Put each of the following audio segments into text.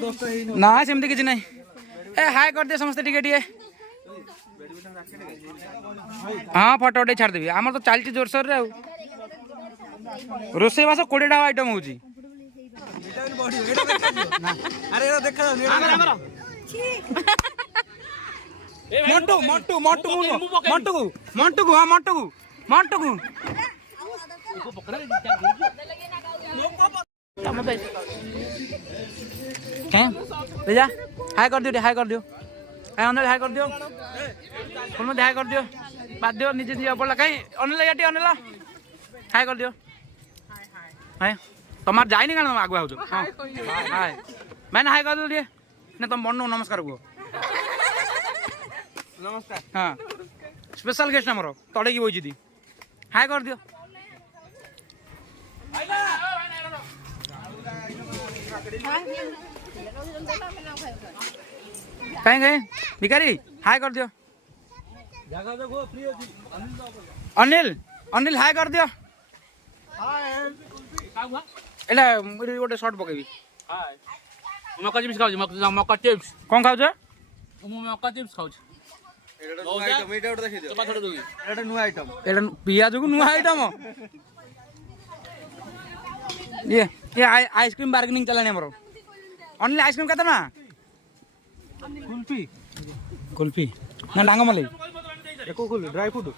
ना सेमती किसी नहीं ए हाय कर दिए समस्ते टिके टिके हाँ फटो उठे छाड़ देवी आमर तो चलती जोरसोर रे रोसे बास 20 टा आइटम होची मंटू मंटू मंटू मंटू मंटू हाँ मंटू मंटू भैया हाय कर दियो हाय कर दियो हाय अंदर हाय कर दियो फोन में हाय कर दियो बात दियो नीचे नीचे पड़ला कहीं अनिल याटी अनिल हाय कर दियो हाय तुम्हार जाइनी का आगु आउ हाय मैंने हाय कर दियो ना तुम बनो नमस्कार को नमस्कार हाँ स्पेशल गेस्ट हमरो तड़े की बोई दी हाय कर दियो कहीं गए भिखारी हाय कर दियो अनिल अनिल हाय कर दियो एला गोटे शॉट पकेबी हाय मक्का चिप्स खाऊ मक्का चिप्स कौन खाऊ मक्का चिप्स खाऊ पियाज को नुआ आइटम ये आइसक्रीम बार्गेनिंग चलाने हमरो अनिल आइसक्रीम कहता ना कुल्फी कुल्फी ना डांगा मलाई एको कुल्फी ड्राई फ्रूट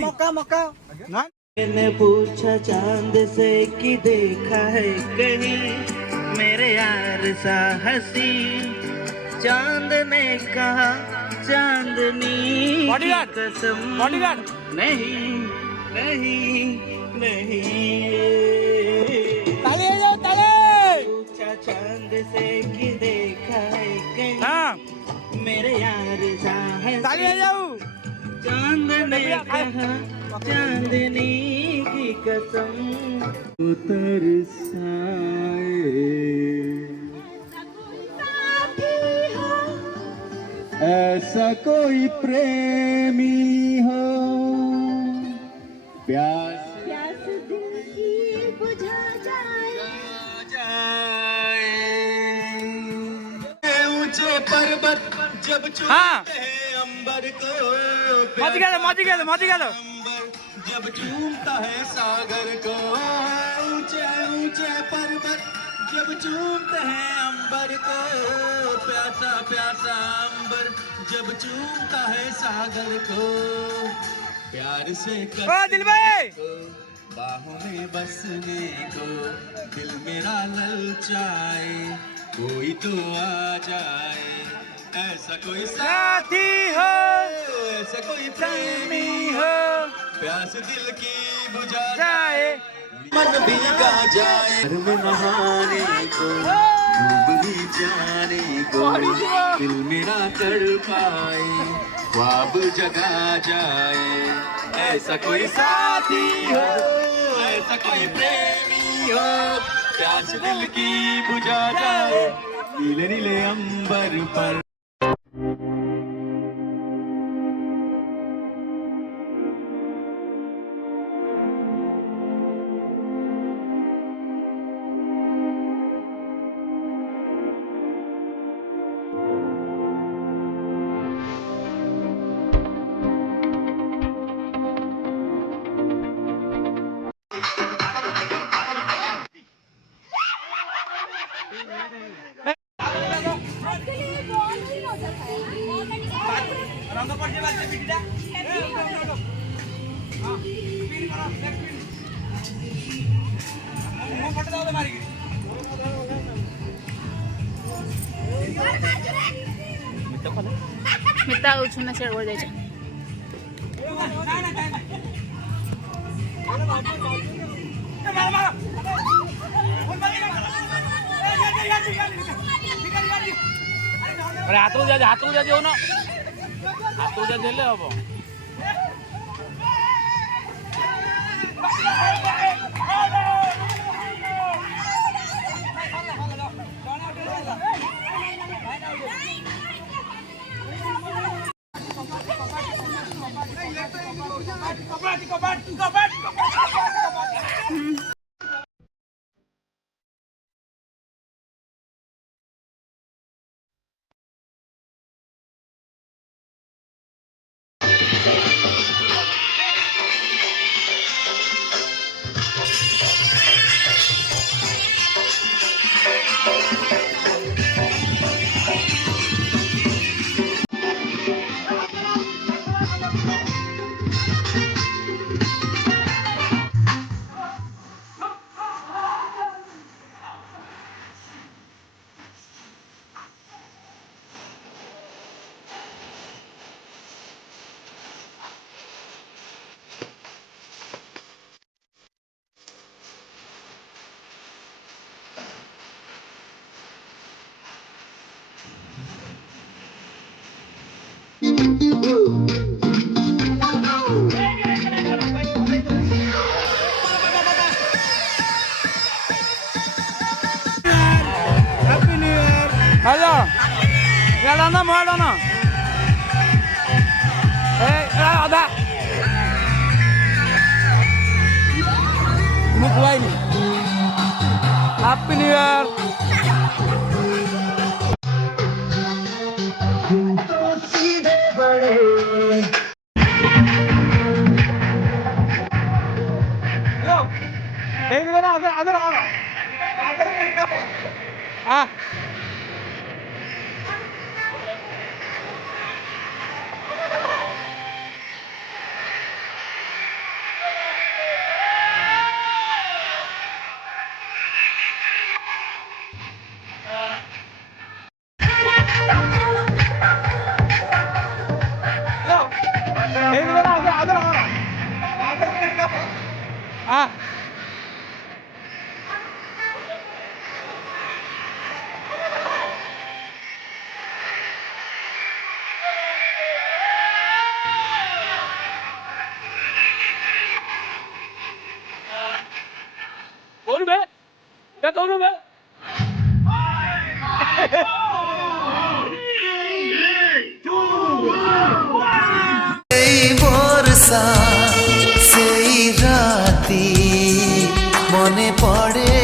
मक्का मक्का ना मैंने पूछा चांद से कि देखा है कहीं मेरे यार सा हसी चांद ने कहा चांदनी की कसम नहीं नहीं नहीं ताली जाओ ताली पूछा चांद से कि देखा है कहीं हाँ मेरे यार सा है ताली जाओ चांद ने कहा चांदनी की कसम उतर ऐसा कोई प्रेमी हो प्यास दिल की बुझा जाए ऊंचे पर्वत जब चूमते हैं अंबर को मत गया जब चूमता है सागर को ऊंचे ऊंचे पर्वत जब चूमते हैं अंबर को प्यासा प्यासा अंबर जब चूमता है सागर को प्यार से दिल को बाहों में बसने को दिल मेरा ललचाए कोई तो आ जाए ऐसा कोई साथी हो ऐसा कोई प्रेमी हो प्यास दिल की बुझा जाए मन भीगा जाए में नहाने को डूब ही जाने को दिल मेरा कर पाए ख्वाब जगा जाए ऐसा कोई साथी हो ऐसा कोई प्रेमी हो प्यास दिल की बुझा जाए नीले नीले अंबर पर मिता उछुना से ओर जाय छ अरे हाथ जा जो ना हाथ जा देले हबो Happy New Year. Halo. Jalan mau jalan. Ada. Ini gua ini. Happy New Year. Ah. Ah. Oğlum be. Yat oğlum be. এই বর্ষা সেই রাতি মনে পড়ে